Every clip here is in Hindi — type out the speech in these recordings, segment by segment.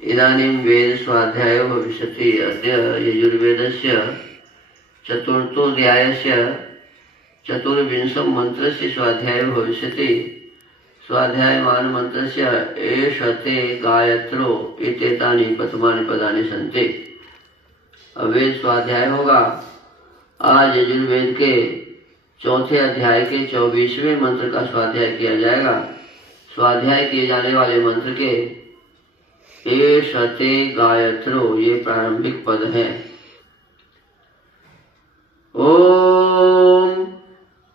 इदानीं वेद स्वाध्यायो भविष्यति। अद्य यजुर्वेदस्य चतुर्थोऽध्यायस्य चतुर्विंशं मन्त्रस्य स्वाध्यायो भविष्यति। स्वाध्यायमान मन्त्रस्य एषते गायत्रो इत्येतानि प्रथमानि पदानि सन्ति। वेद स्वाध्याय होगा। आज यजुर्वेद के चौथे अध्याय के 24वें मंत्र का स्वाध्याय किया जाएगा। स्वाध्याय किए जाने वाले मंत्र के एषते गायत्रो ये प्रारंभिक पद है। ओम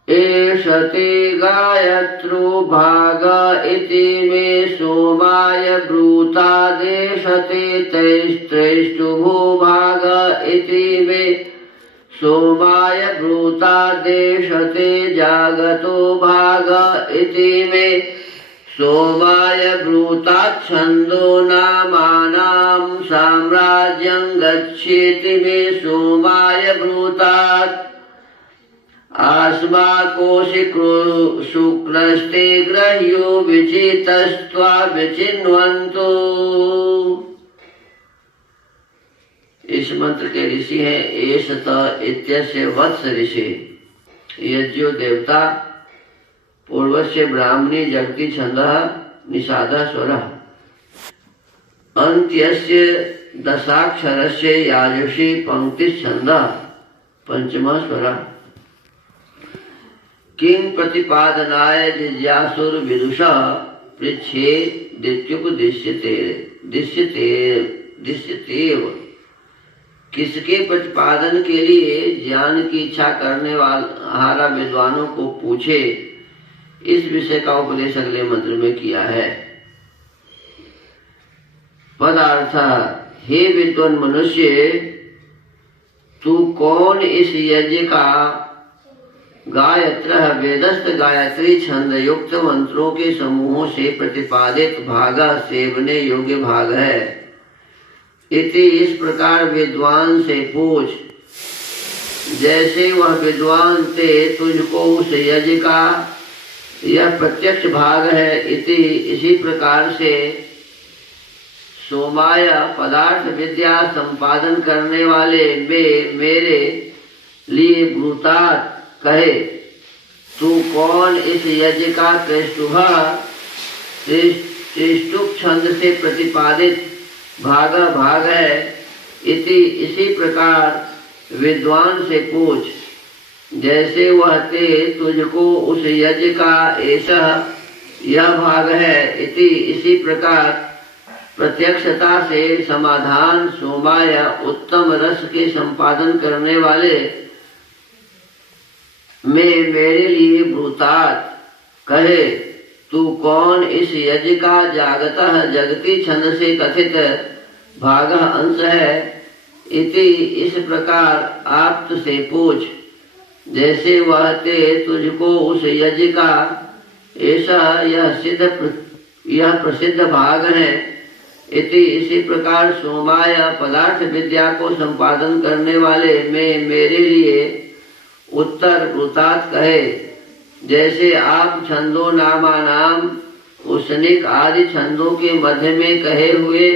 एषते गायत्रो भाग इति मे सोमाय ब्रूतादेशते तैस्त्रैष्टुभो भाग इति मे सोमाय ब्रूतादेशते जागतो भाग इति मे सोमाय ब्रूताच्छन्दो नामानां साम्राज्यं गच्छेति मे सोमाय ब्रूतात् आस्माकोशि शुक्रस्ते ग्रह्यो विचितस्त्वा विचिन्वन्तु। इस मंत्र के ऋषि हैं एषत इत्यस्य वत्स ऋषि। यज्ञो देवता पूर्वस्य ब्राह्मणी जगति छन्दः निषादः स्वरः अन्त्यस्य दशाक्षरस्य याजुषी पंक्तिच्छन्दः पंचमः स्वरः। किं प्रतिपादनाय जिज्ञासुर्विदुषः पृच्छेदित्युपदिश्यतेव। किसके प्रतिपादन के लिए ज्ञान की इच्छा करने वाला विद्वानों को पूछे, इस विषय का उपदेश अगले मंत्र में किया है। पदार्थ, हे विद्वान मनुष्य, तू कौन इस यज्ञ का गायत्र वेदस्थ गायत्री छंद युक्त मंत्रों के समूहों से प्रतिपादित भाग सेवने योग्य भाग है। इति इस प्रकार विद्वान से पूछ, जैसे वह विद्वान थे तुझको उस यज्ञ का यह प्रत्यक्ष भाग है। इति इसी प्रकार से सोमाय पदार्थ विद्या संपादन करने वाले मेरे लिए ब्रूतात् कहे। तू कौन इस यज्ञ का त्रिष्टुप छंद से प्रतिपादित भाग है। इति इसी प्रकार विद्वान से पूछ, जैसे वह ते तुझको उस यज्ञ का ऐसा यह भाग है। इति इसी प्रकार प्रत्यक्षता से समाधान सोमाय उत्तम रस के संपादन करने वाले मेरे लिए ब्रूतात् कहे। तू कौन इस यज्ञ का जागतः जगती छंद से कथित भाग अंश है। इति इस प्रकार आप्त से पूछ, जैसे वह ते तुझको उस यज्ञ का ऐसा यह प्रसिद्ध भाग है। इति इसी प्रकार सोमाय पदार्थ विद्या को संपादन करने वाले मेरे लिए उत्तर ब्रूतात् कहे। जैसे आप छंदो नामानाम उष्णिक आदि छंदों के मध्य में कहे हुए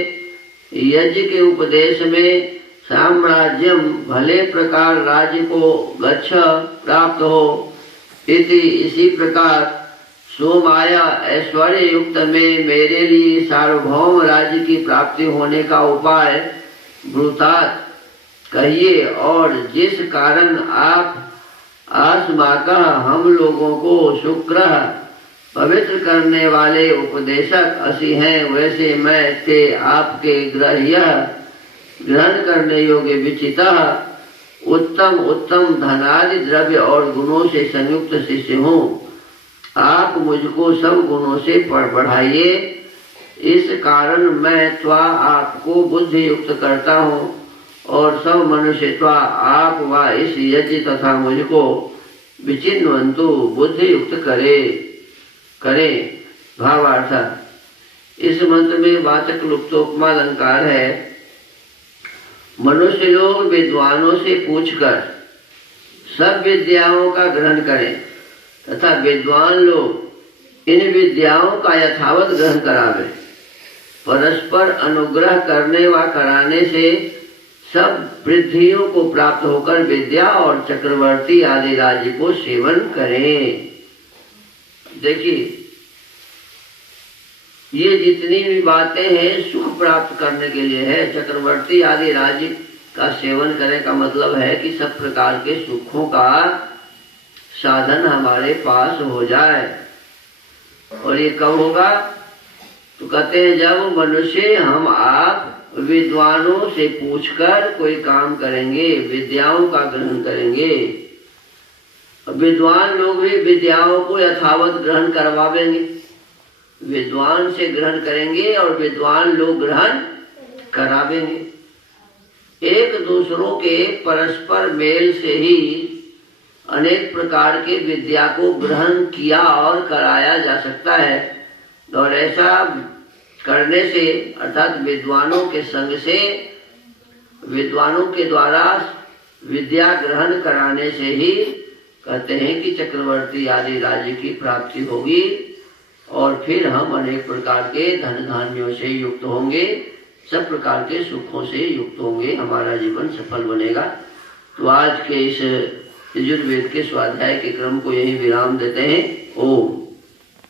यज्ञ के उपदेश में साम्राज्यम भले प्रकार राज्य को गच्छ प्राप्त हो। इति इसी प्रकार सोमाया ऐश्वर्य युक्त में मेरे लिए सार्वभौम राज्य की प्राप्ति होने का उपाय ब्रूतात् कहिए। और जिस कारण आप आस्माकः हम लोगों को शुक्र पवित्र करने वाले उपदेशक असी हैं, वैसे मैं ते आपके ग्रहण करने योग्य विचिता उत्तम धनादि द्रव्य और गुणों से संयुक्त शिष्य हूँ। आप मुझको सब गुणों से बढ़ाइए। इस कारण मैं त्वा आपको बुद्धि युक्त करता हूँ और सब मनुष्य त्वा आप व इस यज्ञ तथा मुझको विचिन्वन्तु बुद्धि युक्त करे। भावार्थ, इस मंत्र में वाचक् लुप्तोपमा अलंकार है। मनुष्य लोग विद्वानों से पूछकर सब विद्याओं का ग्रहण करें तथा विद्वान लोग इन विद्याओं का यथावत ग्रहण करावे। परस्पर अनुग्रह करने व कराने से सब वृद्धियों को प्राप्त होकर विद्या और चक्रवर्ती आदि राज्य को सेवन करें। देखिए, ये जितनी भी बातें हैं सुख प्राप्त करने के लिए है। चक्रवर्ती आदि राज्य का सेवन करने का मतलब है कि सब प्रकार के सुखों का साधन हमारे पास हो जाए। और ये कब होगा? तो कहते हैं जब मनुष्य हम आप विद्वानों से पूछकर कोई काम करेंगे, विद्याओं का ग्रहण करेंगे। विद्वान लोग भी विद्याओं को यथावत ग्रहण करवावेंगे। विद्वान से ग्रहण करेंगे और विद्वान लोग ग्रहण करावेंगे। एक दूसरों के परस्पर मेल से ही अनेक प्रकार के विद्या को ग्रहण किया और कराया जा सकता है। और ऐसा करने से अर्थात विद्वानों के संग से, विद्वानों के द्वारा विद्या ग्रहण कराने से ही कहते हैं कि चक्रवर्ती आदि राज्य की प्राप्ति होगी और फिर हम अनेक प्रकार के धन धान्यों से युक्त होंगे, सब प्रकार के सुखों से युक्त होंगे, हमारा जीवन सफल बनेगा। तो आज के इस यजुर्वेद के स्वाध्याय के क्रम को यही विराम देते हैं। ओम।